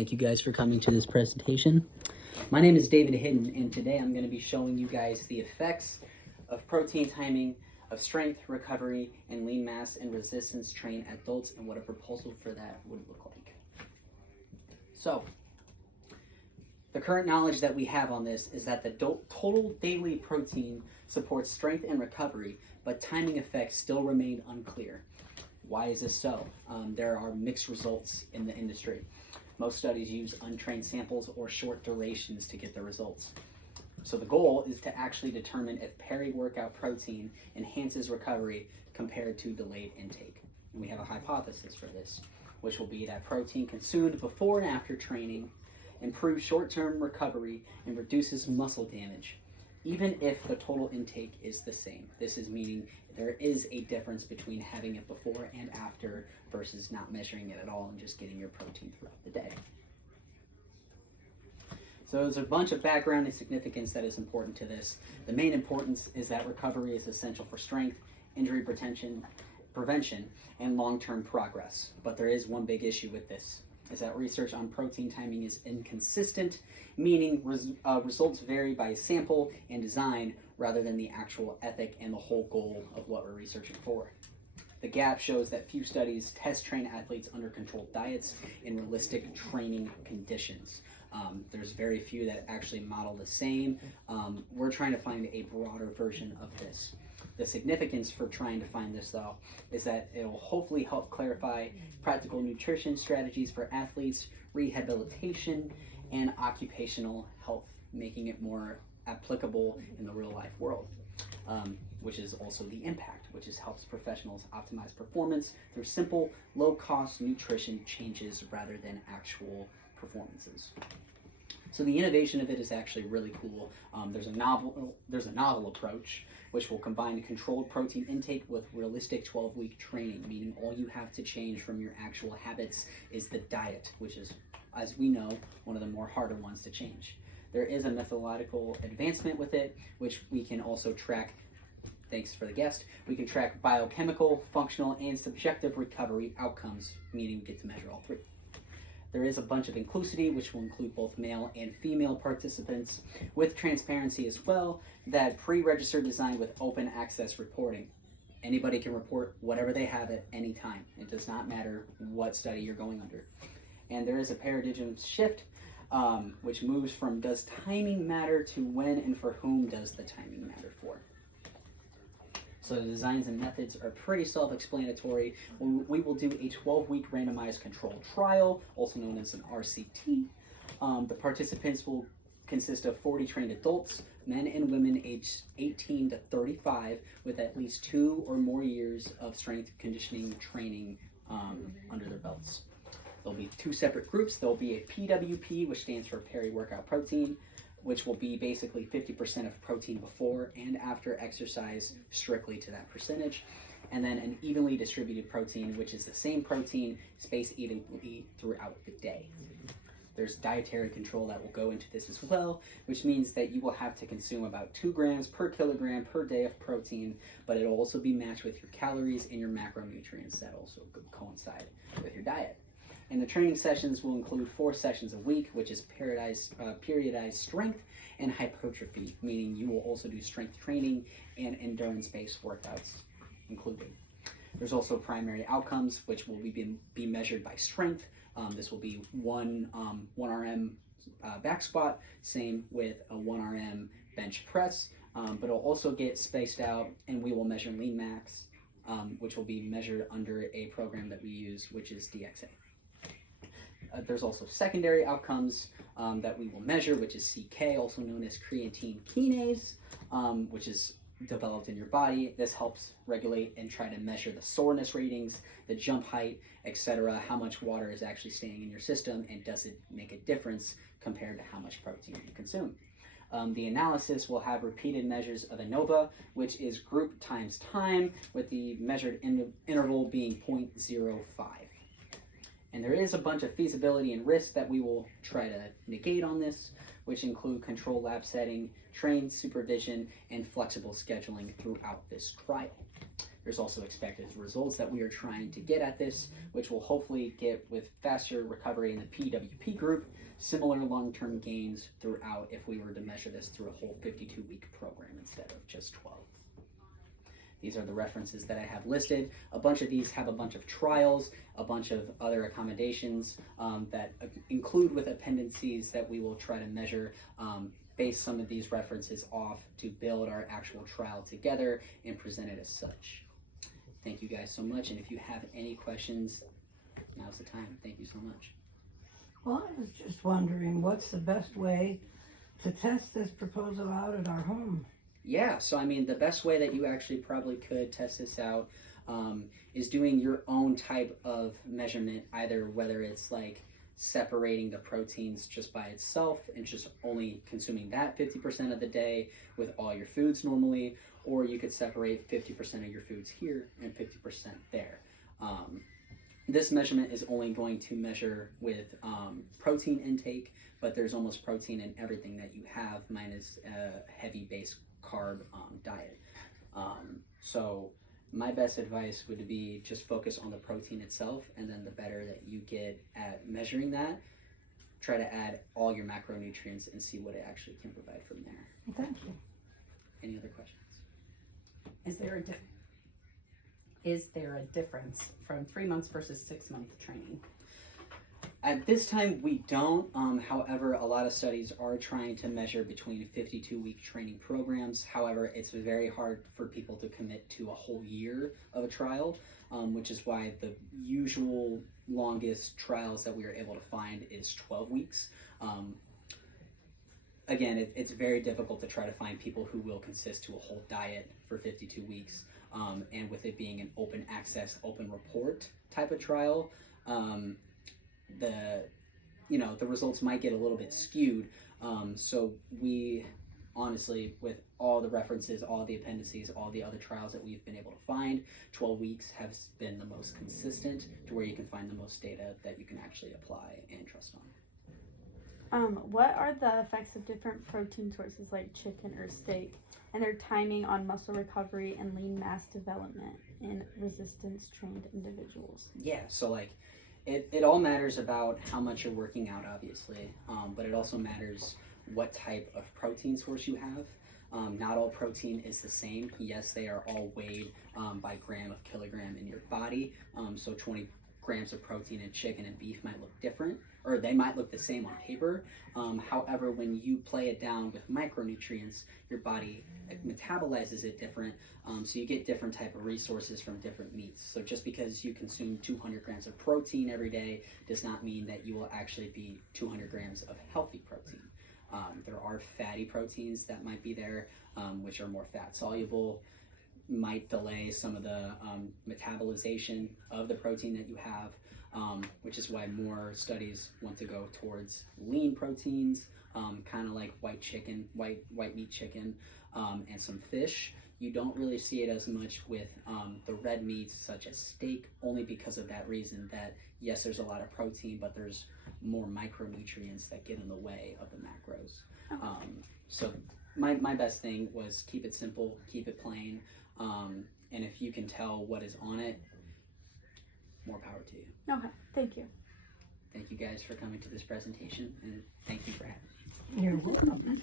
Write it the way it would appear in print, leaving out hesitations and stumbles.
Thank you guys for coming to this presentation. My name is David Hidden, and today I'm going to be showing you guys the effects of protein timing, of strength, recovery, and lean mass and resistance train adults, and what a proposal for that would look like. So, the current knowledge that we have on this is that the total daily protein supports strength and recovery, but timing effects still remain unclear. Why is this so? There are mixed results in the industry. Most studies use untrained samples or short durations to get the results. So the goal is to actually determine if peri-workout protein enhances recovery compared to delayed intake. And we have a hypothesis for this, which will be that protein consumed before and after training improves short-term recovery and reduces muscle damage, even if the total intake is the same. This is meaning there is a difference between having it before and after versus not measuring it at all and just getting your protein throughout the day. So there's a bunch of background and significance that is important to this. The main importance is that recovery is essential for strength, injury prevention, and long-term progress. But there is one big issue with this, is that research on protein timing is inconsistent, meaning results vary by sample and design rather than the actual ethic and the whole goal of what we're researching for. The gap shows that few studies test train athletes under controlled diets in realistic training conditions. There's very few that actually model the same. We're trying to find a broader version of this. The significance for trying to find this, though, is that it will hopefully help clarify practical nutrition strategies for athletes, rehabilitation, and occupational health, making it more applicable in the real life world, which is also the impact, which helps professionals optimize performance through simple, low-cost nutrition changes rather than actual performances. So the innovation of it is actually really cool. There's a novel approach which will combine controlled protein intake with realistic 12-week training, meaning all you have to change from your actual habits is the diet, which is, as we know, one of the more harder ones to change. There is a methodological advancement with it, which we can also track. Thanks for the guest. We can track biochemical, functional, and subjective recovery outcomes, meaning we get to measure all three. There is a bunch of inclusivity, which will include both male and female participants, with transparency as well, that pre-registered design with open access reporting. Anybody can report whatever they have at any time. It does not matter what study you're going under. And there is a paradigm shift, which moves from does timing matter to when and for whom does the timing matter for. So the designs and methods are pretty self-explanatory. We will do a 12-week randomized controlled trial, also known as an RCT. The participants will consist of 40 trained adults, men and women aged 18 to 35, with at least 2 or more years of strength conditioning training under their belts. There'll be 2 separate groups. There'll be a PWP, which stands for peri-workout protein, which will be basically 50% of protein before and after exercise, strictly to that percentage. And then an evenly distributed protein, which is the same protein, spaced evenly throughout the day. There's dietary control that will go into this as well, which means that you will have to consume about 2 grams per kilogram per day of protein, but it'll also be matched with your calories and your macronutrients that also coincide with your diet. And the training sessions will include 4 sessions a week, which is periodized strength and hypertrophy, meaning you will also do strength training and endurance-based workouts included. There's also primary outcomes, which will be measured by strength. This will be 1 RM back squat, same with a 1 RM bench press, but it'll also get spaced out, and we will measure lean max, which will be measured under a program that we use, which is DXA. There's also secondary outcomes that we will measure, which is CK, also known as creatine kinase, which is developed in your body. This helps regulate and try to measure the soreness ratings, the jump height, etc., how much water is actually staying in your system, and does it make a difference compared to how much protein you consume. The analysis will have repeated measures of ANOVA, which is group times time, with the measured interval being 0.05. And there is a bunch of feasibility and risk that we will try to negate on this, which include control lab setting, trained supervision, and flexible scheduling throughout this trial. There's also expected results that we are trying to get at this, which will hopefully get with faster recovery in the PWP group, similar long-term gains throughout if we were to measure this through a whole 52-week program instead of just 12. These are the references that I have listed. A bunch of these have a bunch of trials, a bunch of other accommodations that include with appendices that we will try to measure, base some of these references off to build our actual trial together and present it as such. Thank you guys so much, and if you have any questions, now's the time. Thank you so much. Well, I was just wondering, what's the best way to test this proposal out at our home? Yeah, so I mean, the best way that you actually probably could test this out is doing your own type of measurement, either whether it's like separating the proteins just by itself and just only consuming that 50% of the day with all your foods normally, or you could separate 50% of your foods here and 50% there. This measurement is only going to measure with protein intake, but there's almost protein in everything that you have, minus a heavy base carb diet. So my best advice would be just focus on the protein itself, and then the better that you get at measuring that, try to add all your macronutrients and see what it actually can provide from there. Thank you. Any other questions? Is there a difference from 3 months versus 6 month training? At this time, we don't. However, a lot of studies are trying to measure between 52-week training programs. However, it's very hard for people to commit to a whole year of a trial, which is why the usual longest trials that we are able to find is 12 weeks. Again, it's very difficult to try to find people who will consist to a whole diet for 52 weeks. And with it being an open access, open report type of trial, the results might get a little bit skewed. So we honestly, with all the references, all the appendices, all the other trials that we've been able to find, 12 weeks has been the most consistent to where you can find the most data that you can actually apply and trust on. What are the effects of different protein sources like chicken or steak and their timing on muscle recovery and lean mass development in resistance trained individuals? Yeah, so like it all matters about how much you're working out, obviously, but it also matters what type of protein source you have. Not all protein is the same. Yes, they are all weighed by gram of kilogram in your body. So 20 grams of protein in chicken and beef might look different, or they might look the same on paper. However, when you play it down with micronutrients, your body metabolizes it different, so you get different type of resources from different meats. So just because you consume 200 grams of protein every day does not mean that you will actually be 200 grams of healthy protein. There are fatty proteins that might be there, which are more fat soluble, might delay some of the metabolization of the protein that you have, which is why more studies want to go towards lean proteins, kind of like white meat chicken, and some fish. You don't really see it as much with the red meats such as steak, only because of that reason that yes, there's a lot of protein, but there's more micronutrients that get in the way of the macros. So my best thing was keep it simple, keep it plain, and if you can tell what is on it, more power to you. Okay, thank you. Thank you guys for coming to this presentation, and thank you for having me. You're welcome.